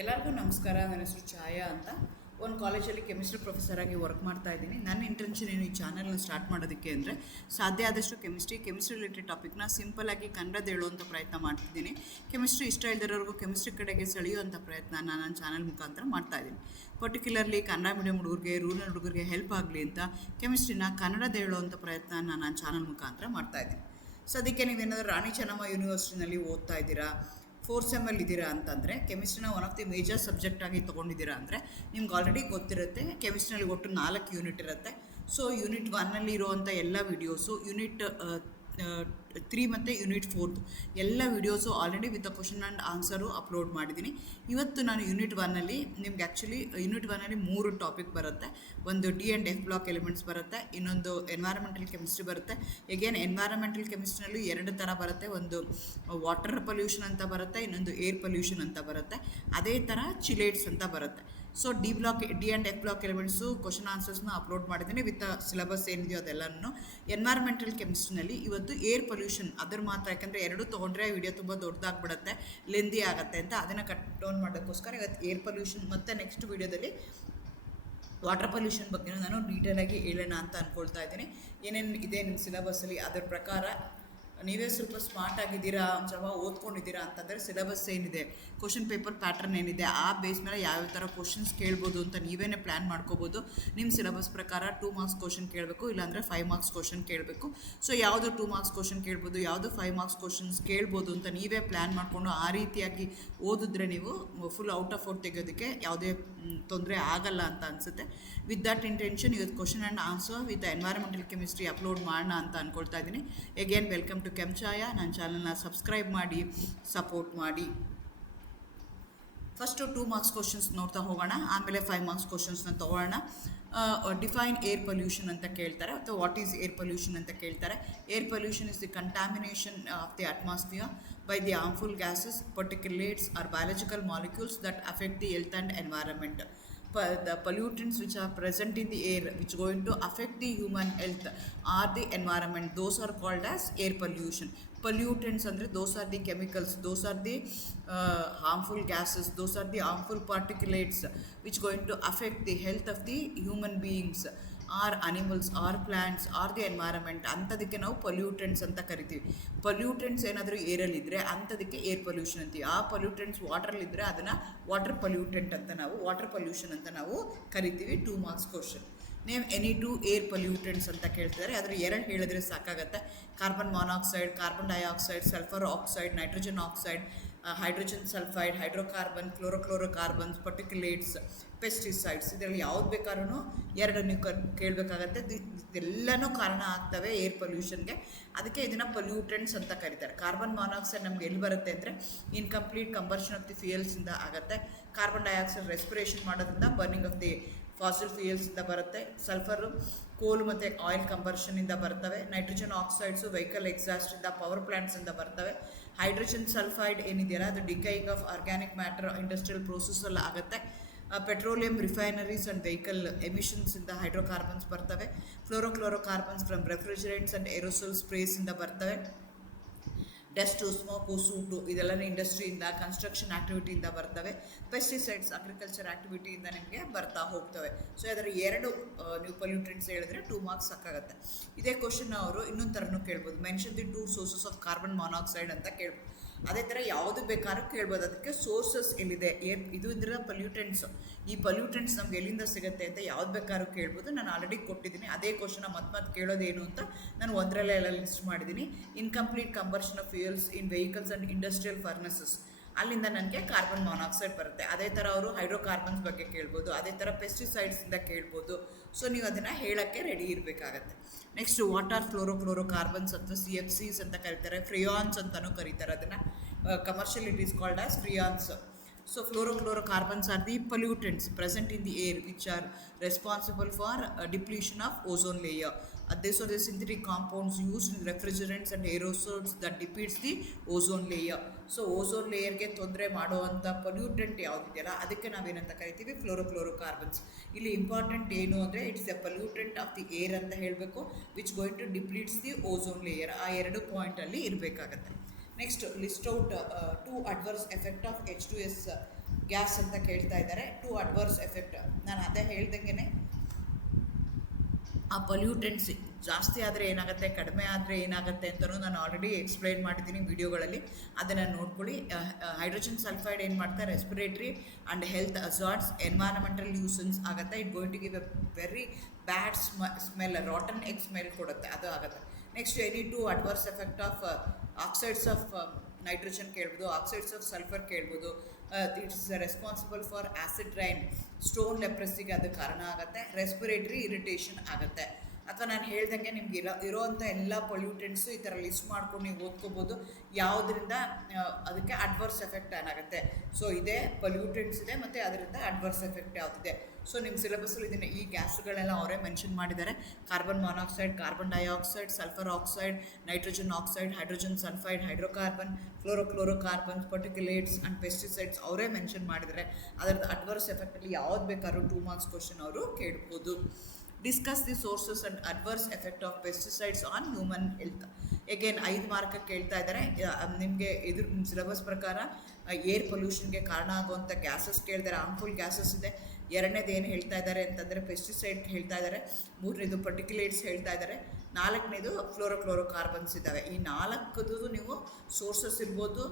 ಎಲ್ಲರಿಗೂ ನಮಸ್ಕಾರ. ನನ್ನ ಹೆಸರು ಛಾಯಾ ಅಂತ. ಒಂದು ಕಾಲೇಜಲ್ಲಿ ಕೆಮಿಸ್ಟ್ರಿ ಪ್ರೊಫೆಸರ್ ಆಗಿ ವರ್ಕ್ ಮಾಡ್ತಾ ಇದ್ದೀನಿ. ನನ್ನ ಇಂಟೆನ್ಷನ್ ಏನು ಈ ಚಾನಲ್ನ ಸ್ಟಾರ್ಟ್ ಮಾಡೋದಕ್ಕೆ ಅಂದರೆ ಸಾಧ್ಯ ಆದಷ್ಟು ಕೆಮಿಸ್ಟ್ರಿ ರಿಲೇಟೆಡ್ ಟಾಪಿಕ್ನ ಸಿಂಪಲಾಗಿ ಕನ್ನಡದ ಹೇಳುವಂಥ ಪ್ರಯತ್ನ ಮಾಡ್ತಿದ್ದೀನಿ. ಕೆಮಿಸ್ಟ್ರಿ ಇಷ್ಟ ಇಲ್ದಿರೋರ್ಗೂ ಕೆಮಿಸ್ಟ್ರಿ ಕಡೆಗೆ ಸೆಳೆಯುವಂಥ ಪ್ರಯತ್ನ ನಾನು ನನ್ನ ಚಾನಲ್ ಮುಖಾಂತರ ಮಾಡ್ತಾ ಇದ್ದೀನಿ. ಪರ್ಟಿಕ್ಯುಲರ್ಲಿ ಕನ್ನಡ ಮೀಡಿಯಂ ಹುಡುಗರಿಗೆ, ರೂರಲ್ ಹುಡುಗರಿಗೆ ಹೆಲ್ಪ್ ಆಗಲಿ ಅಂತ ಕೆಮಿಸ್ಟ್ರಿನ ಕನ್ನಡದ ಹೇಳುವಂಥ ಪ್ರಯತ್ನ ನಾನು ನನ್ನ ಚಾನಲ್ ಮುಖಾಂತರ ಮಾಡ್ತಾ ಇದ್ದೀನಿ. ಸದ್ಯಕ್ಕೆ ನೀವೇನಾದರೂ ರಾಣಿ ಚೆನ್ನಮ್ಮ ಯೂನಿವರ್ಸಿಟಿನಲ್ಲಿ ಓದ್ತಾ ಇದ್ದೀರಾ, 4th ಸೆಮ್ಮಲ್ಲಿ ಇದ್ದೀರಾ ಅಂತಂದರೆ, ಕೆಮಿಸ್ಟ್ರಿನ ಒನ್ ಆಫ್ ದಿ ಮೇಜರ್ ಸಬ್ಜೆಕ್ಟಾಗಿ ತೊಗೊಂಡಿದ್ದೀರಾ ಅಂದರೆ ನಿಮ್ಗೆ ಆಲ್ರೆಡಿ ಗೊತ್ತಿರುತ್ತೆ. ಕೆಮಿಸ್ಟ್ರಿನಲ್ಲಿ ಒಟ್ಟು 4 ಯೂನಿಟ್ ಇರುತ್ತೆ. ಸೊ ಯೂನಿಟ್ 1ನಲ್ಲಿ ಇರುವಂಥ ಎಲ್ಲ ವೀಡಿಯೋಸು, ಯೂನಿಟ್ 3 ಮತ್ತು ಯೂನಿಟ್ 4 ಎಲ್ಲ videos already with question and answer upload ಮಾಡಿದ್ದೀನಿ. ಇವತ್ತು ನಾನು ಯೂನಿಟ್ 1ನಲ್ಲಿ ನಿಮ್ಗೆ ಆ್ಯಕ್ಚುಲಿ ಯೂನಿಟ್ 1ನಲ್ಲಿ 3 ಟಾಪಿಕ್ ಬರುತ್ತೆ. ಒಂದು D and F block elements ಬರುತ್ತೆ, ಇನ್ನೊಂದು ಎನ್ವೈರನ್ಮೆಂಟಲ್ ಕೆಮಿಸ್ಟ್ರಿ ಬರುತ್ತೆ. ಎಗೇನ್ ಎನ್ವೈರನ್ಮೆಂಟಲ್ ಕೆಮಿಸ್ಟ್ರಿನಲ್ಲೂ 2 ಥರ ಬರುತ್ತೆ. ಒಂದು ವಾಟರ್ ಪೊಲ್ಯೂಷನ್ ಅಂತ ಬರುತ್ತೆ, ಇನ್ನೊಂದು ಏರ್ ಪೊಲ್ಯೂಷನ್ ಅಂತ ಬರುತ್ತೆ. ಅದೇ ಥರ ಚಿಲೇಟ್ಸ್ ಅಂತ ಬರುತ್ತೆ. So D and F block elements question ಆನ್ಸರ್ಸ್ನ ಅಪ್ಲೋಡ್ ಮಾಡಿದ್ದೀನಿ ವಿತ್ ಸಿಲೆಬಸ್ ಏನಿದೆಯೋ ಅದೆಲ್ಲನೂ. ಎನ್ವೈರನ್ಮೆಂಟಲ್ ಕೆಮಿಸ್ಟ್ರಿನಲ್ಲಿ ಇವತ್ತು ಏರ್ ಪೊಲ್ಯೂಷನ್ ಅದ್ರ ಮಾತ್ರ, ಯಾಕಂದರೆ ಎರಡೂ ತೊಗೊಂಡ್ರೆ ವಿಡಿಯೋ ತುಂಬ ದೊಡ್ಡದಾಗ್ಬಿಡುತ್ತೆ, ಲೆಂದಿ ಆಗುತ್ತೆ ಅಂತ ಅದನ್ನು ಕಟ್ ಡೌನ್ ಮಾಡೋಕ್ಕೋಸ್ಕರ ಇವತ್ತು ಏರ್ ಪೊಲ್ಯೂಷನ್ ಮತ್ತು ನೆಕ್ಸ್ಟ್ ವೀಡಿಯೋದಲ್ಲಿ ವಾಟರ್ ಪೊಲ್ಯೂಷನ್ ಬಗ್ಗೆ ನಾನು ಡೀಟೇಲಾಗಿ ಹೇಳೋಣ ಅಂತ ಅಂದ್ಕೊಳ್ತಾ ಇದ್ದೀನಿ. ಏನೇನು ಇದೆ ನಿಮ್ಮ ಸಿಲೆಬಸ್ಸಲ್ಲಿ ಅದರ ಪ್ರಕಾರ ನೀವೇ ಸ್ವಲ್ಪ ಸ್ಮಾರ್ಟ್ ಆಗಿದ್ದೀರಾ, ಒಂದು ಸ್ವಲ್ಪ ಓದ್ಕೊಂಡಿದ್ದೀರಾ ಅಂತಂದರೆ ಸಿಲೆಬಸ್ ಏನಿದೆ, ಕ್ವಶನ್ ಪೇಪರ್ ಪ್ಯಾಟರ್ನ್ ಏನಿದೆ, ಆ ಬೇಸ್ ಮೇಲೆ ಯಾವ್ಯಾವ ಥರ ಕ್ವಶನ್ಸ್ ಕೇಳ್ಬೋದು ಅಂತ ನೀವೇ ಪ್ಲ್ಯಾನ್ ಮಾಡ್ಕೋಬೋದು. ನಿಮ್ಮ ಸಿಲೆಬಸ್ ಪ್ರಕಾರ 2 ಮಾರ್ಕ್ಸ್ ಕ್ವಶನ್ ಕೇಳಬೇಕು, ಇಲ್ಲಾಂದರೆ 5 ಮಾರ್ಕ್ಸ್ ಕ್ವಶನ್ ಕೇಳಬೇಕು. ಸೊ ಯಾವುದು 2 ಮಾರ್ಕ್ಸ್ ಕ್ವಶನ್ ಕೇಳ್ಬೋದು, ಯಾವುದು 5 ಮಾರ್ಕ್ಸ್ ಕ್ವಶನ್ಸ್ ಕೇಳ್ಬೋದು ಅಂತ ನೀವೇ ಪ್ಲ್ಯಾನ್ ಮಾಡಿಕೊಂಡು ಆ ರೀತಿಯಾಗಿ ಓದಿದ್ರೆ ನೀವು ಫುಲ್ ಔಟ್ ಆಫ್ ಔಟ್ ತೆಗೆಯೋದಕ್ಕೆ ಯಾವುದೇ ತೊಂದರೆ ಆಗಲ್ಲ ಅಂತ ಅನಿಸುತ್ತೆ. ವಿತ್ ದಟ್ ಇಂಟೆನ್ಷನ್ ಇವತ್ತು question and answer with environmental chemistry upload ಮಾಡೋಣ ಅಂತ ಅಂದ್ಕೊಳ್ತಾ ಇದ್ದೀನಿ. Again welcome to Kenchaya. ನನ್ನ ಚಾನಲ್ನ ಸಬ್ಸ್ಕ್ರೈಬ್ ಮಾಡಿ, ಸಪೋರ್ಟ್ ಮಾಡಿ. ಫಸ್ಟು 2 ಮಾರ್ಕ್ಸ್ ಕ್ವಶನ್ಸ್ ನೋಡ್ತಾ ಹೋಗೋಣ, ಆಮೇಲೆ 5 ಮಾರ್ಕ್ಸ್ ಕ್ವಶನ್ಸ್ನ ತೊಗೊಳ್ಳೋಣ. ಡಿಫೈನ್ ಏರ್ ಪೊಲ್ಯೂಷನ್ ಅಂತ ಕೇಳ್ತಾರೆ, ಅಥವಾ ವಾಟ್ ಈಸ್ ಏರ್ ಪೊಲ್ಯೂಷನ್ ಅಂತ ಕೇಳ್ತಾರೆ. Air pollution is the contamination of the atmosphere by the harmful gases, particulates or biological molecules that affect the health and environment. The pollutants which are present in the air which are going to affect the human health or the environment, those are called as air pollution. Pollutants andre those are the chemicals, those are the harmful gases, those are the harmful particulates which going to affect the health of the human beings or animals or plants or the environment. ಅಂಥದಕ್ಕೆ ನಾವು pollutants ಅಂತ ಕರಿತೀವಿ. Pollutants ಏನಾದರೂ ಏರಲ್ಲಿದ್ದರೆ ಅಂಥದಕ್ಕೆ air pollution ಅಂತೀವಿ. ಆ pollutants ವಾಟ್ರಲ್ಲಿದ್ದರೆ ಅದನ್ನು water pollutant ಅಂತ ನಾವು ವಾಟರ್ ಪೊಲ್ಯೂಷನ್ ಅಂತ ನಾವು ಕರಿತೀವಿ. 2 marks question. Name any 2 air pollutants ಅಂತ ಕೇಳ್ತಿದ್ದಾರೆ. ಅದರ 2 ಹೇಳಿದ್ರೆ ಸಾಕಾಗತ್ತೆ. Carbon monoxide, carbon dioxide, sulphur oxide, nitrogen oxide, hydrogen sulphide, hydrocarbon, chlorocarbons, particulates, pesticides. ಇದರಲ್ಲಿ ಯಾವ್ದು ಬೇಕಾದ್ರೂ 2 ನೀವು ಕೇಳಬೇಕಾಗತ್ತೆ. ಇದೆಲ್ಲನೂ ಕಾರಣ ಆಗ್ತವೆ ಏರ್ ಪೊಲ್ಯೂಷನ್ಗೆ. ಅದಕ್ಕೆ ಇದನ್ನು ಪೊಲ್ಯೂಟೆಂಟ್ಸ್ ಅಂತ ಕರೀತಾರೆ. ಕಾರ್ಬನ್ ಮಾನಾಕ್ಸೈಡ್ ನಮ್ಗೆ ಎಲ್ಲಿ ಬರುತ್ತೆ ಅಂದರೆ ಇನ್ಕಂಪ್ಲೀಟ್ ಕಂಬರ್ಷನ್ ಆಫ್ ದಿ ಫ್ಯೂಯಲ್ಸಿಂದ ಆಗುತ್ತೆ. ಕಾರ್ಬನ್ ಡೈಆಕ್ಸೈಡ್ ರೆಸ್ಪಿರೇಷನ್ ಮಾಡೋದ್ರಿಂದ ಬರ್ನಿಂಗ್ ಆಫ್ ದಿ ಫಾಸಿಲ್ ಫ್ಯೂಯಲ್ಸಿಂದ ಬರುತ್ತೆ. ಸಲ್ಫರು ಕೋಲ್ ಮತ್ತು ಆಯಿಲ್ ಕಂಬರ್ಷನಿಂದ ಬರ್ತವೆ. ನೈಟ್ರೋಜನ್ ಆಕ್ಸೈಡ್ಸು ವೆಹಿಕಲ್ ಎಕ್ಸಾಸ್ಟಿಂದ, ಪವರ್ ಪ್ಲ್ಯಾಂಟ್ಸಿಂದ ಬರ್ತವೆ. ಹೈಡ್ರೋಜನ್ ಸಲ್ಫೈಡ್ ಏನಿದೆಯಲ್ಲ ಅದು decaying of organic matter industrial ಪ್ರೋಸೆಸ್ಸಲ್ಲಿ ಆಗುತ್ತೆ. ಪೆಟ್ರೋಲಿಯಂ ರಿಫೈನರೀಸ್ ಆ್ಯಂಡ್ ವೆಹಿಕಲ್ ಎಮಿಷನ್ಸಿಂದ ಹೈಡ್ರೋಕಾರ್ಬನ್ಸ್ ಬರ್ತವೆ. Fluorocarbons from refrigerants and aerosol ಸ್ಪ್ರೇಸಿಂದ ಬರ್ತವೆ. ಡಸ್ಟು, ಸ್ಮೋಕು, ಸೂಟು ಇದೆಲ್ಲನೂ ಇಂಡಸ್ಟ್ರಿಯಿಂದ, ಕನ್ಸ್ಟ್ರಕ್ಷನ್ ಆ್ಯಕ್ಟಿವಿಟಿಯಿಂದ ಬರ್ತವೆ. ಪೆಸ್ಟಿಸೈಡ್ಸ್ ಅಗ್ರಿಕಲ್ಚರ್ ಆ್ಯಕ್ಟಿವಿಟಿಯಿಂದ ನಿಮಗೆ ಬರ್ತಾ ಹೋಗ್ತವೆ. ಸೊ ಅದರ 2 ನೀವು ಪೊಲ್ಯೂಟೆಂಟ್ಸ್ ಹೇಳಿದ್ರೆ 2 ಮಾರ್ಕ್ಸ್ ಸಾಕಾಗುತ್ತೆ. ಇದೇ ಕ್ವಶನ್ ಅವರು ಇನ್ನೊಂದು ಥರನೂ ಕೇಳ್ಬೋದು. Mention the 2 sources of carbon monoxide ಅಂತ ಕೇಳ್ಬೋದು. ಅದೇ ಥರ ಯಾವುದು ಬೇಕಾದ್ರೂ ಕೇಳ್ಬೋದು. ಅದಕ್ಕೆ ಸೋರ್ಸಸ್ ಎಲ್ಲಿದೆ, ಇದು ಇದರ ಪೊಲ್ಯೂಟೆಂಟ್ಸು, ಈ ಪೊಲ್ಯೂಟೆಂಟ್ಸ್ ನಮ್ಗೆ ಎಲ್ಲಿಂದ ಸಿಗುತ್ತೆ ಅಂತ ಯಾವ್ದು ಬೇಕಾದ್ರೂ ಕೇಳ್ಬೋದು. ನಾನು ಆಲ್ರೆಡಿ ಕೊಟ್ಟಿದ್ದೀನಿ. ಅದೇ ಕ್ವಶನ ಮತ್ತೆ ಕೇಳೋದೇನು ಅಂತ ನಾನು ಒಂದರಲ್ಲೇ ಎಲ್ಲ ಲಿಸ್ಟ್ ಮಾಡಿದ್ದೀನಿ. Incomplete combustion of fuels in vehicles and industrial furnaces, ಅಲ್ಲಿಂದ ನನಗೆ ಕಾರ್ಬನ್ ಮಾನಾಕ್ಸೈಡ್ ಬರುತ್ತೆ. ಅದೇ ಥರ ಅವರು ಹೈಡ್ರೋಕಾರ್ಬನ್ಸ್ ಬಗ್ಗೆ ಕೇಳ್ಬೋದು. ಅದೇ ಥರ ಪೆಸ್ಟಿಸೈಡ್ಸಿಂದ ಕೇಳ್ಬೋದು. ಸೊ ನೀವು ಅದನ್ನು ಹೇಳೋಕ್ಕೆ ರೆಡಿ ಇರಬೇಕಾಗತ್ತೆ. ನೆಕ್ಸ್ಟ್ ವಾಟ್ ಆರ್ ಫ್ಲೋರೋಕಾರ್ಬನ್ಸ್ ಅಥವಾ CFCs ಅಂತ ಕರೀತಾರೆ. ಫ್ರಿಯಾನ್ಸ್ ಅಂತಲೂ ಕರೀತಾರೆ ಅದನ್ನು. Commercial it is called as freons. So fluorocarbons are the pollutants present in the air which are responsible for depletion of ozone layer. These are the synthetic compounds used in refrigerants and aerosols that depletes the ozone layer. So ozone layer ಗೆ ತೊಂದರೆ ಮಾಡುವಂಥ pollutant ಯಾವುದಿದೆಯಲ್ಲ ಅದಕ್ಕೆ ನಾವೇನಂತ ಕರಿತೀವಿ, ಫ್ಲೋರೋಕಾರ್ಬನ್ಸ್. ಇಲ್ಲಿ important ಏನು ಅಂದರೆ it's a pollutant of the air ಅಂತ ಹೇಳಬೇಕು, which going to depletes the ozone layer. ಆ 2 ಪಾಯಿಂಟಲ್ಲಿ ಇರಬೇಕಾಗತ್ತೆ. Next list out 2 adverse effect of H2S gas ಅಂತ ಕೇಳ್ತಾ ಇದ್ದಾರೆ. ಟು ಅಡ್ವರ್ಸ್ ಎಫೆಕ್ಟ್, ನಾನು ಅದೇ ಹೇಳ್ದಂಗೆ ಆ ಪೊಲ್ಯೂಟೆಂಟ್ಸ್ ಜಾಸ್ತಿ ಆದರೆ ಏನಾಗುತ್ತೆ, ಕಡಿಮೆ ಆದರೆ ಏನಾಗುತ್ತೆ ಅಂತಲೂ ನಾನು ಆಲ್ರೆಡಿ ಎಕ್ಸ್ಪ್ಲೈನ್ ಮಾಡಿದ್ದೀನಿ ವಿಡಿಯೋಗಳಲ್ಲಿ, ಅದನ್ನು ನೋಡ್ಕೊಳ್ಳಿ. ಹೈಡ್ರೋಜನ್ ಸಲ್ಫೈಡ್ ಏನು ಮಾಡ್ತಾರೆ, respiratory and health hazards, environmental nuisance ಆಗುತ್ತೆ. It going to give a very bad smell, rotten egg smell ಕೊಡುತ್ತೆ, ಅದು ಆಗುತ್ತೆ. Next any two adverse effect of oxides of nitrogen ಕೇಳ್ಬೋದು, ಆಕ್ಸೈಡ್ಸ್ ಆಫ್ ಸಲ್ಫರ್ ಕೇಳ್ಬೋದು. It's responsible for acid rain, stone ಲೆಪ್ರಸಿಗೆ ಅದು ಕಾರಣ ಆಗುತ್ತೆ. ರೆಸ್ಪಿರೇಟ್ರಿ ಇರಿಟೇಷನ್ ಆಗುತ್ತೆ. ಅಥವಾ ನಾನು ಹೇಳ್ದಂಗೆ ನಿಮ್ಗೆ ಇರೋವಂಥ ಎಲ್ಲ ಪೊಲ್ಯೂಟೆಂಟ್ಸು ಈ ಥರ ಲಿಸ್ಟ್ ಮಾಡ್ಕೊಂಡು ನೀವು ಓದ್ಕೋಬೋದು, ಯಾವುದರಿಂದ ಅದಕ್ಕೆ ಅಡ್ವರ್ಸ್ ಎಫೆಕ್ಟ್ ಏನಾಗುತ್ತೆ. ಸೊ ಇದೇ ಪೊಲ್ಯೂಟೆಂಟ್ಸ್ ಇದೆ ಮತ್ತು ಅದರಿಂದ ಅಡ್ವರ್ಸ್ ಎಫೆಕ್ಟ್ ಯಾವುದಿದೆ. ಸೊ ನಿಮ್ಮ ಸಿಲೆಬಸ್ಸಲ್ಲಿ ಇದನ್ನು ಈ ಗ್ಯಾಸ್ಗಳೆಲ್ಲ ಅವರೇ ಮೆನ್ಷನ್ ಮಾಡಿದ್ದಾರೆ. Carbon monoxide, carbon dioxide, sulphur oxide, nitrogen oxide, hydrogen sulphide, hydrocarbon, fluorocarbons, particulates and pesticides ಅವರೇ ಮೆನ್ಷನ್ ಮಾಡಿದ್ದಾರೆ. ಅದರದ್ದು ಅಡ್ವರ್ಸ್ ಎಫೆಕ್ಟಲ್ಲಿ ಯಾವ್ದು ಬೇಕಾದ್ರೂ 2 ಮಾರ್ಕ್ಸ್ ಕ್ವಶನ್ ಅವರು ಕೇಳ್ಬೋದು. Discuss the sources and adverse effect of pesticides on human health. Again 5 mark ಕೇಳ್ತಾ ಇದ್ದಾರೆ. ನಿಮಗೆ ಇದ್ರ ಸಿಲೆಬಸ್ ಪ್ರಕಾರ ಏರ್ ಪೊಲ್ಯೂಷನ್ಗೆ ಕಾರಣ ಆಗುವಂಥ ಗ್ಯಾಸಸ್ ಕೇಳಿದ್ದಾರೆ, ಹಾರ್ಮ್ಫುಲ್ ಗ್ಯಾಸಸ್ ಇದೆ. ಎರಡನೇದು ಏನು ಹೇಳ್ತಾ ಇದ್ದಾರೆ ಅಂತಂದರೆ ಪೆಸ್ಟಿಸೈಡ್ ಹೇಳ್ತಾ ಇದ್ದಾರೆ. ಮೂರನೇದು ಪರ್ಟಿಕ್ಯುಲೇಟ್ಸ್ ಹೇಳ್ತಾ ಇದ್ದಾರೆ. ನಾಲ್ಕನೇದು ಫ್ಲೋರೋಕಾರ್ಬನ್ಸ್ ಇದ್ದಾವೆ. ಈ 4ದು ನೀವು ಸೋರ್ಸಸ್ ಇರ್ಬೋದು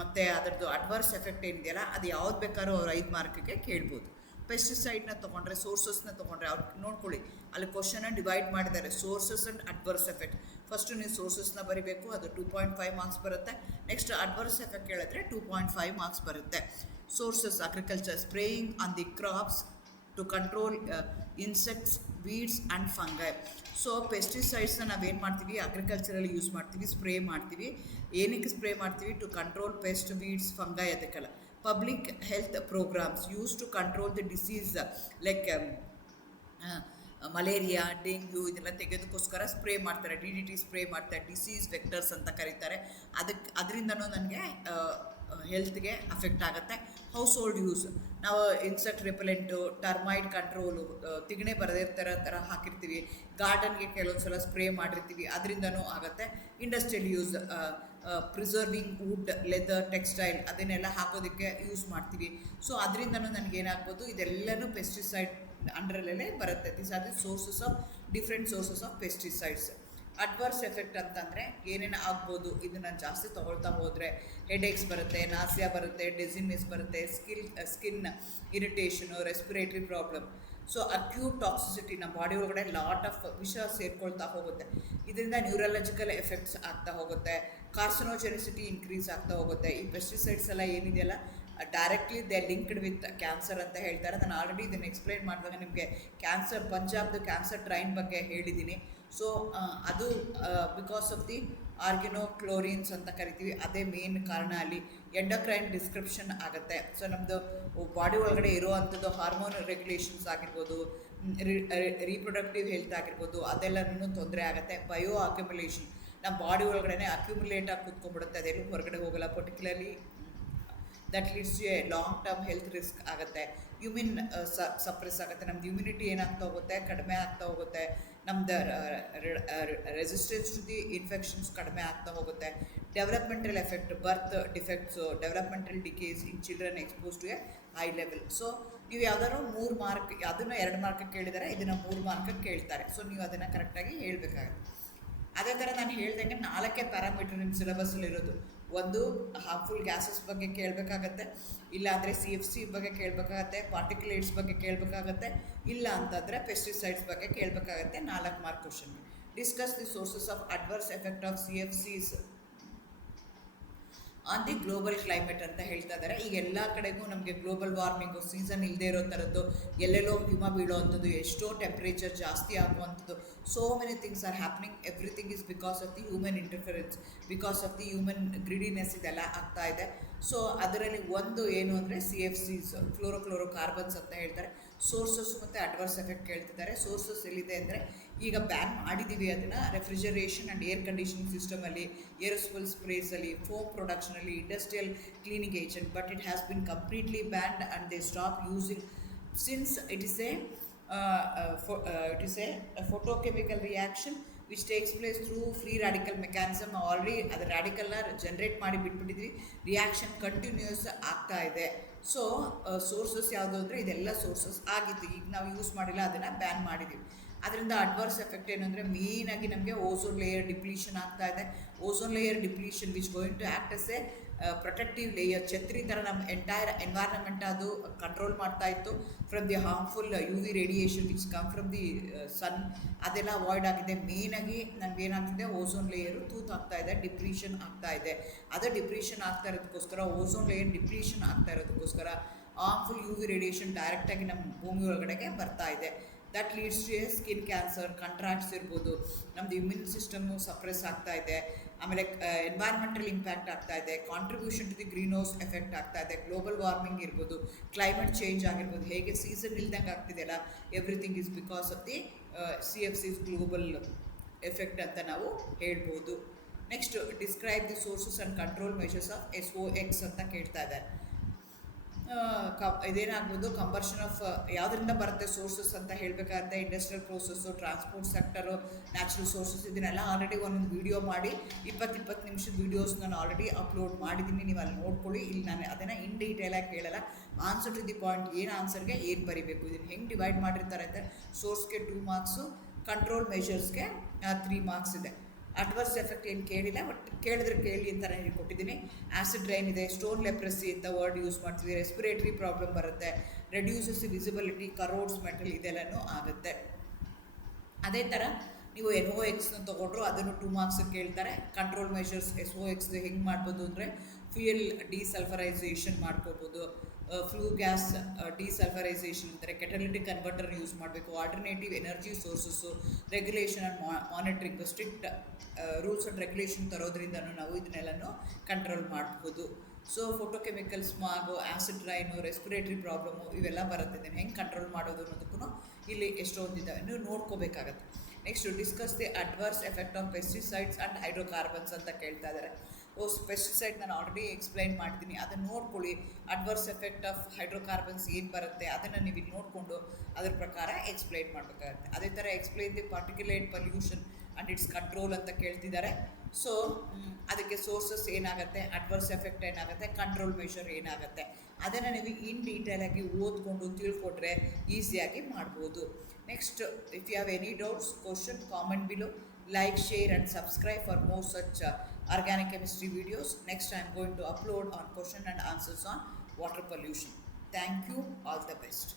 ಮತ್ತು ಅದರದ್ದು ಅಡ್ವರ್ಸ್ ಎಫೆಕ್ಟ್ ಏನಿದೆಯಲ್ಲ ಅದು ಯಾವ್ದು ಬೇಕಾದ್ರೂ ಅವ್ರು 5 ಮಾರ್ಕಿಗೆ ಕೇಳ್ಬೋದು. ಪೆಸ್ಟಿಸೈಡ್ನ ತೊಗೊಂಡ್ರೆ, ಸೋರ್ಸಸ್ನ ತೊಗೊಂಡ್ರೆ ಅವ್ರು ನೋಡ್ಕೊಳ್ಳಿ, ಅಲ್ಲಿ ಕ್ವಶನ್ನ ಡಿವೈಡ್ ಮಾಡಿದ್ದಾರೆ, sources and adverse effect. First ನೀವು ಸೋರ್ಸಸ್ನ ಬರೀಬೇಕು, ಅದು 2.5 ಮಾರ್ಕ್ಸ್ ಬರುತ್ತೆ. ನೆಕ್ಸ್ಟ್ ಅಡ್ವರ್ಸ್ ಎಫೆಕ್ಟ್ ಹೇಳಿದ್ರೆ 2.5 ಮಾರ್ಕ್ಸ್ ಬರುತ್ತೆ. Sources agriculture, spraying on the crops to control insects, weeds and fungi. So ಪೆಸ್ಟಿಸೈಡ್ಸ್ನ ನಾವೇನು ಮಾಡ್ತೀವಿ, ಅಗ್ರಿಕಲ್ಚರಲ್ಲಿ ಯೂಸ್ ಮಾಡ್ತೀವಿ, ಸ್ಪ್ರೇ ಮಾಡ್ತೀವಿ. ಏನಕ್ಕೆ ಸ್ಪ್ರೇ ಮಾಡ್ತೀವಿ, to control pest, weeds, fungi, ಅದಕ್ಕೆಲ್ಲ. Public health programmes use to control the disease like malaria, dengue, ಇದೆಲ್ಲ ತೆಗೆಯೋದಕ್ಕೋಸ್ಕರ ಸ್ಪ್ರೇ ಮಾಡ್ತಾರೆ. DDT ಸ್ಪ್ರೇ ಮಾಡ್ತಾರೆ, ಡಿಸೀಸ್ ವೆಕ್ಟರ್ಸ್ ಅಂತ ಕರೀತಾರೆ. ಅದರಿಂದನೂ ನನಗೆ ಹೆಲ್ತ್ಗೆ ಅಫೆಕ್ಟ್ ಆಗುತ್ತೆ. ಹೌಸ್ ಹೋಲ್ಡ್ ಯೂಸ್, ನಾವು ಇನ್ಸೆಕ್ಟ್ ರಿಪೆಲೆಂಟು, ಟರ್ಮೈಟ್ ಕಂಟ್ರೋಲು, ತಿಗಣೆ ಬರದೇ ಥರ ಹಾಕಿರ್ತೀವಿ. ಗಾರ್ಡನ್ಗೆ ಕೆಲವೊಂದು ಸಲ ಸ್ಪ್ರೇ ಮಾಡಿರ್ತೀವಿ, ಅದರಿಂದನೂ ಆಗುತ್ತೆ. Industrial use, preserving wood, leather, textile ಅದನ್ನೆಲ್ಲ ಹಾಕೋದಕ್ಕೆ ಯೂಸ್ ಮಾಡ್ತೀವಿ. ಸೊ ಅದರಿಂದನೂ ನನಗೇನಾಗ್ಬೋದು, ಇದೆಲ್ಲನೂ ಪೆಸ್ಟಿಸೈಡ್ ಅಂಡರಲ್ಲೇ ಬರುತ್ತೆ. These are the sources of different sources of pesticides. Adverse effect ಅಂತಂದರೆ ಏನೇನು ಆಗ್ಬೋದು, ಇದನ್ನು ಜಾಸ್ತಿ ತೊಗೊಳ್ತಾ ಹೋದರೆ ಹೆಡೇಕ್ಸ್ ಬರುತ್ತೆ, ನಾಸಿಯಾ ಬರುತ್ತೆ, ಡೆಸಿಮಿಸ್ ಬರುತ್ತೆ, skin irritation, respiratory problem. So acute toxicity, ನಮ್ಮ ಬಾಡಿ ಒಳಗಡೆ ಲಾಟ್ ಆಫ್ ವಿಷ ಸೇರ್ಕೊಳ್ತಾ ಹೋಗುತ್ತೆ. ಇದರಿಂದ ನ್ಯೂರಲಾಜಿಕಲ್ ಎಫೆಕ್ಟ್ಸ್ ಆಗ್ತಾ ಹೋಗುತ್ತೆ. ಕಾರ್ಸಿನೋಜೆನಿಸಿಟಿ ಇನ್ಕ್ರೀಸ್ ಆಗ್ತಾ ಹೋಗುತ್ತೆ. ಈ ಪೆಸ್ಟಿಸೈಡ್ಸ್ ಎಲ್ಲ ಏನಿದೆಯಲ್ಲ directly they linked with cancer ಅಂತ ಹೇಳ್ತಾರೆ. ನಾನು ಆಲ್ರೆಡಿ ಇದನ್ನು ಎಕ್ಸ್ಪ್ಲೈನ್ ಮಾಡಿದಾಗ ನಿಮಗೆ ಕ್ಯಾನ್ಸರ್, ಪಂಜಾಬ್ದು ಕ್ಯಾನ್ಸರ್ ಟ್ರೈನ್ ಬಗ್ಗೆ ಹೇಳಿದ್ದೀನಿ. ಸೊ ಅದು ಬಿಕಾಸ್ ಆಫ್ ದಿ ಆರ್ಗಿನೋಕ್ಲೋರಿನ್ಸ್ ಅಂತ ಕರಿತೀವಿ, ಅದೇ ಮೇನ್ ಕಾರಣ. ಅಲ್ಲಿ ಎಂಡೋಕ್ರೈನ್ ಡಿಸ್ಕ್ರಿಪ್ಷನ್ ಆಗುತ್ತೆ. ಸೊ ನಮ್ಮದು ಬಾಡಿ ಒಳಗಡೆ ಇರುವಂಥದ್ದು ಹಾರ್ಮೋನ್ ರೆಗ್ಯುಲೇಷನ್ಸ್ ಆಗಿರ್ಬೋದು, ರೀಪ್ರೊಡಕ್ಟಿವ್ ಹೆಲ್ತ್ ಆಗಿರ್ಬೋದು, ಅದೆಲ್ಲನೂ ತೊಂದರೆ ಆಗುತ್ತೆ. ಬಯೋ ಅಕ್ಯುಮುಲೇಷನ್, ನಮ್ಮ ಬಾಡಿ ಒಳಗಡೆ ಅಕ್ಯುಮುಲೇಟ್ ಆಗಿ ಕೂತ್ಕೊಂಡ್ಬಿಡುತ್ತೆ, ಅದೆಲ್ಲೂ ಹೊರಗಡೆ ಹೋಗಲ್ಲ. Particularly that leads to a long term health risk ಆಗುತ್ತೆ. ಇಮ್ಯೂನ್ ಸಪ್ರೆಸ್ ಆಗುತ್ತೆ. ನಮ್ದು ಇಮ್ಯುನಿಟಿ ಏನಾಗ್ತಾ ಹೋಗುತ್ತೆ, ಕಡಿಮೆ ಆಗ್ತಾ ಹೋಗುತ್ತೆ. ನಮ್ದು ರೆಸಿಸ್ಟೆನ್ಸ್ ಟು ದಿ ಇನ್ಫೆಕ್ಷನ್ಸ್ ಕಡಿಮೆ ಆಗ್ತಾ ಹೋಗುತ್ತೆ. Developmental effect, birth defects, developmental decays in children expose to a high level. So ನೀವು ಯಾವ್ದಾದ್ರು 3 ಮಾರ್ಕ್, ಅದನ್ನು 2 ಮಾರ್ಕಿಗೆ ಕೇಳಿದರೆ ಇದನ್ನು 3 ಮಾರ್ಕಿಗೆ ಕೇಳ್ತಾರೆ. ಸೊ ನೀವು ಅದನ್ನು ಕರೆಕ್ಟಾಗಿ ಹೇಳಬೇಕಾಗುತ್ತೆ. ಅದೇ ಥರ ನಾನು ಹೇಳ್ದಂಗೆ 4 ಪ್ಯಾರಾಮೀಟರ್ ನಿಮ್ಮ ಸಿಲೆಬಸ್ಸಲ್ಲಿರೋದು. ಒಂದು ಹಾರ್ಮ್ಫುಲ್ ಗ್ಯಾಸಸ್ ಬಗ್ಗೆ ಕೇಳಬೇಕಾಗತ್ತೆ, ಇಲ್ಲಾಂದರೆ CFC ಬಗ್ಗೆ ಕೇಳಬೇಕಾಗತ್ತೆ, ಪಾರ್ಟಿಕ್ಯುಲೇಟ್ಸ್ ಬಗ್ಗೆ ಕೇಳಬೇಕಾಗತ್ತೆ, ಇಲ್ಲ ಅಂತಂದರೆ ಪೆಸ್ಟಿಸೈಡ್ಸ್ ಬಗ್ಗೆ ಕೇಳಬೇಕಾಗತ್ತೆ. 4 mark question. Discuss the sources of adverse effect of CFCs on the global climate ಅಂತ ಹೇಳ್ತಾ ಇದ್ದಾರೆ. ಈಗ ಎಲ್ಲ ಕಡೆಗೂ ನಮಗೆ ಗ್ಲೋಬಲ್ ವಾರ್ಮಿಂಗು, ಸೀಸನ್ ಇಲ್ಲದೆ ಇರೋ ಥರದ್ದು, ಎಲ್ಲೆಲ್ಲೋ ಹಿಮ ಬೀಳೋವಂಥದ್ದು, ಎಷ್ಟೋ ಟೆಂಪ್ರೇಚರ್ ಜಾಸ್ತಿ ಆಗುವಂಥದ್ದು, so many things are happening. Everything is because of the human interference, because of the human greediness, ಇದೆಲ್ಲ ಆಗ್ತಾ ಇದೆ. ಸೊ ಅದರಲ್ಲಿ ಒಂದು ಏನು ಅಂದರೆ CFCs, ಫ್ಲೋರೋಕಾರ್ಬನ್ಸ್ ಅಂತ ಹೇಳ್ತಾರೆ. ಸೋರ್ಸಸ್ ಮತ್ತು ಅಡ್ವರ್ಸ್ ಎಫೆಕ್ಟ್ ಕೇಳ್ತಿದ್ದಾರೆ. ಸೋರ್ಸಸ್ ಎಲ್ಲಿದೆ ಅಂದರೆ ಈಗ ಬ್ಯಾನ್ ಮಾಡಿದ್ದೀವಿ ಅದನ್ನು, ರೆಫ್ರಿಜರೇಷನ್ ಆ್ಯಂಡ್ ಏರ್ ಕಂಡೀಷನಿಂಗ್ ಸಿಸ್ಟಮಲ್ಲಿ, ಏರೋಸ್ಪಲ್ ಸ್ಪ್ರೇಸಲ್ಲಿ, ಫೋಮ್ ಪ್ರೊಡಕ್ಷನಲ್ಲಿ, industrial cleaning agent. But it has been completely banned and they stop using since it is a photochemical reaction which takes place through free radical mechanism. Already ಅದು ರ್ಯಾಡಿಕಲ್ನ generate ಮಾಡಿ ಬಿಟ್ಬಿಟ್ಟಿದ್ವಿ, reaction continuous ಆಗ್ತಾ ಇದೆ. So sources ಯಾವುದು ಅಂದರೆ ಇದೆಲ್ಲ sources ಆಗಿತ್ತು, ಈಗ ನಾವು ಯೂಸ್ ಮಾಡಿಲ್ಲ, ಅದನ್ನು ಬ್ಯಾನ್ ಮಾಡಿದ್ದೀವಿ. ಅದರಿಂದ ಅಡ್ವರ್ಸ್ ಎಫೆಕ್ಟ್ ಏನು ಅಂದರೆ ಮೇಯ್ನಾಗಿ ನಮಗೆ ಓಝೋನ್ ಲೇಯರ್ ಡಿಪ್ಲೀಷನ್ ಆಗ್ತಾ ಇದೆ. Ozone layer depletion which going to act as a protective layer, ಛತ್ರಿ ಥರ ನಮ್ಮ ಎಂಟೈರ್ ಎನ್ವೈರ್ನಮೆಂಟ್ ಅದು ಕಂಟ್ರೋಲ್ ಮಾಡ್ತಾ ಇತ್ತು from the harmful U V radiation which come from the sun. ಅದೆಲ್ಲ ಅವಾಯ್ಡ್ ಆಗಿದೆ. ಮೇಯ್ನಾಗಿ ನಮಗೇನಾಗ್ತಿದೆ, ಓಝೋನ್ ಲೇಯರು ತೂತಾಗ್ತಾ ಇದೆ, ಡಿಪ್ಲೀಷನ್ ಆಗ್ತಾ ಇದೆ. ಅದು ಡಿಪ್ಲೀಷನ್ ಆಗ್ತಾ ಇರೋದಕ್ಕೋಸ್ಕರ, ಓಝೋನ್ ಲೇಯರ್ ಡಿಪ್ಲೀಷನ್ ಆಗ್ತಾ ಇರೋದಕ್ಕೋಸ್ಕರ ಹಾರ್ಮ್ಫುಲ್ ಯು ವಿ ರೇಡಿಯೇಷನ್ ಡೈರೆಕ್ಟಾಗಿ ನಮ್ಮ ಭೂಮಿ ಒಳಗಡೆಗೆ ಬರ್ತಾ ಇದೆ. That leads to a skin cancer, contracts ಇರ್ಬೋದು, ನಮ್ಮದು ಇಮ್ಯೂನ್ ಸಿಸ್ಟಮ್ಮು ಸಪ್ರೆಸ್ ಆಗ್ತಾ ಇದೆ. ಆಮೇಲೆ ಎನ್ವೈರ್ಮೆಂಟಲ್ ಇಂಪ್ಯಾಕ್ಟ್ ಆಗ್ತಾ ಇದೆ, contribution to the greenhouse effect ಆಗ್ತಾ ಇದೆ, ಗ್ಲೋಬಲ್ ವಾರ್ಮಿಂಗ್ ಇರ್ಬೋದು, ಕ್ಲೈಮೇಟ್ ಚೇಂಜ್ ಆಗಿರ್ಬೋದು. ಹೇಗೆ ಸೀಸನ್ ಇಲ್ದಂಗೆ ಆಗ್ತಿದೆಯಲ್ಲ, everything is because of the CFC's global effect ಅಂತ ನಾವು ಹೇಳ್ಬೋದು. Next, describe the sources and control measures of SOx ಅಂತ ಕೇಳ್ತಾ ಇದ್ದಾರೆ. ಇದೇನಾಗ್ಬೋದು, ಕಂಬರ್ಷನ್ ಆಫ್ ಯಾವುದರಿಂದ ಬರುತ್ತೆ ಸೋರ್ಸಸ್ ಅಂತ ಹೇಳಬೇಕಾದ್ರೆ industrial process, transport sector, natural sources, ಇದನ್ನೆಲ್ಲ ಆಲ್ರೆಡಿ ಒಂದೊಂದು ವೀಡಿಯೋ ಮಾಡಿ 20 ನಿಮಿಷದ ವೀಡಿಯೋಸ್ ನಾನು ಆಲ್ರೆಡಿ ಅಪ್ಲೋಡ್ ಮಾಡಿದ್ದೀನಿ, ನೀವು ಅಲ್ಲಿ ನೋಡ್ಕೊಳ್ಳಿ. ಇಲ್ಲಿ ನಾನು ಅದನ್ನು ಇನ್ ಡೀಟೇಲಾಗಿ ಹೇಳಲ್ಲ, ಆನ್ಸರ್ ಟು ದಿ ಪಾಯಿಂಟ್, ಏನು ಆನ್ಸರ್ಗೆ ಏನು ಬರೀಬೇಕು, ಇದನ್ನು ಹೆಂಗೆ ಡಿವೈಡ್ ಮಾಡಿರ್ತಾರೆ ಅಂದರೆ ಸೋರ್ಸ್ಗೆ 2 ಮಾರ್ಕ್ಸು, ಕಂಟ್ರೋಲ್ ಮೆಷರ್ಸ್ಗೆ 3 ಮಾರ್ಕ್ಸ್ ಇದೆ. ಅಡ್ವರ್ಸ್ ಎಫೆಕ್ಟ್ ಏನು ಕೇಳಿಲ್ಲ, ಬಟ್ ಕೇಳಿದ್ರೆ ಕೇಳಿ ಅಂತ ನಾನು ಹೇಳ್ಕೊಟ್ಟಿದ್ದೀನಿ. ಆ್ಯಸಿಡ್ ರೈನ್ ಇದೆ, ಸ್ಟೋನ್ ಲೆಪ್ರಸಿ ಅಂತ ವರ್ಡ್ ಯೂಸ್ ಮಾಡ್ತೀವಿ, ರೆಸ್ಪಿರೇಟರಿ ಪ್ರಾಬ್ಲಮ್ ಬರುತ್ತೆ, ರೆಡ್ಯೂಸಸ್ ವಿಸಿಬಿಲಿಟಿ, ಕರೋಡ್ಸ್ ಮೆಟಲ್, ಇದೆಲ್ಲನೂ ಆಗುತ್ತೆ. ಅದೇ ಥರ ನೀವು NOx ತೊಗೊಂಡ್ರು ಅದನ್ನು 2 ಮಾರ್ಕ್ಸ್ ಕೇಳ್ತಾರೆ. ಕಂಟ್ರೋಲ್ ಮೆಷರ್ಸ್ SOx ಹೆಂಗೆ ಮಾಡ್ಬೋದು ಅಂದರೆ ಫ್ಯೂಯಲ್ ಡಿಸಲ್ಫರೈಸೇಷನ್ ಮಾಡ್ಕೋಬೋದು, ಫ್ಲೂ ಗ್ಯಾಸ್ ಡಿಸಲ್ಫರೈಸೇಷನ್ ಅಂತಾರೆ, ಕೆಟಲಿಟಿಕ್ ಕನ್ವರ್ಟರ್ ಯೂಸ್ ಮಾಡಬೇಕು, alternative energy sources, regulation and monitoring, strict rules and regulation ತರೋದ್ರಿಂದನೂ ನಾವು ಇದನ್ನೆಲ್ಲನೂ ಕಂಟ್ರೋಲ್ ಮಾಡ್ಬೋದು. So photochemical smog, acid rain, respiratory problem, ಇವೆಲ್ಲ ಬರುತ್ತೆ. ಇದನ್ನು ಹೆಂಗೆ ಕಂಟ್ರೋಲ್ ಮಾಡೋದು ಅನ್ನೋದಕ್ಕೂ ಇಲ್ಲಿ ಎಷ್ಟೊಂದಿದ್ದಾವೆ, ನೀವು ನೋಡ್ಕೋಬೇಕಾಗತ್ತೆ. Next, discuss the adverse effect of pesticides and hydrocarbons ಅಂತ ಕೇಳ್ತಾ ಇದ್ದಾರೆ. ಪೆಸ್ಟಿಸೈಡ್ ನಾನು ಆಲ್ರೆಡಿ ಎಕ್ಸ್ಪ್ಲೈನ್ ಮಾಡ್ತೀನಿ, ಅದನ್ನು ನೋಡ್ಕೊಳ್ಳಿ. ಅಡ್ವರ್ಸ್ ಎಫೆಕ್ಟ್ ಆಫ್ ಹೈಡ್ರೋಕಾರ್ಬನ್ಸ್ ಏನು ಬರುತ್ತೆ ಅದನ್ನು ನೀವು ಇಲ್ಲಿ ನೋಡಿಕೊಂಡು ಅದ್ರ ಪ್ರಕಾರ ಎಕ್ಸ್ಪ್ಲೈನ್ ಮಾಡಬೇಕಾಗುತ್ತೆ. ಅದೇ ಥರ explain the particulate pollution and its control ಅಂತ ಕೇಳ್ತಿದ್ದಾರೆ. ಸೊ ಅದಕ್ಕೆ ಸೋರ್ಸಸ್ ಏನಾಗುತ್ತೆ, ಅಡ್ವರ್ಸ್ ಎಫೆಕ್ಟ್ ಏನಾಗುತ್ತೆ, ಕಂಟ್ರೋಲ್ ಮೆಷರ್ ಏನಾಗುತ್ತೆ, ಅದನ್ನು ನೀವು ಇನ್ ಡೀಟೇಲಾಗಿ ಓದ್ಕೊಂಡು ತಿಳ್ಕೊಟ್ರೆ ಈಸಿಯಾಗಿ ಮಾಡ್ಬೋದು. Next, if you have any doubts, question, comment below, like, share and subscribe for more such organic chemistry videos. Next I am going to upload on question and answers on water pollution. Thank you, all the best.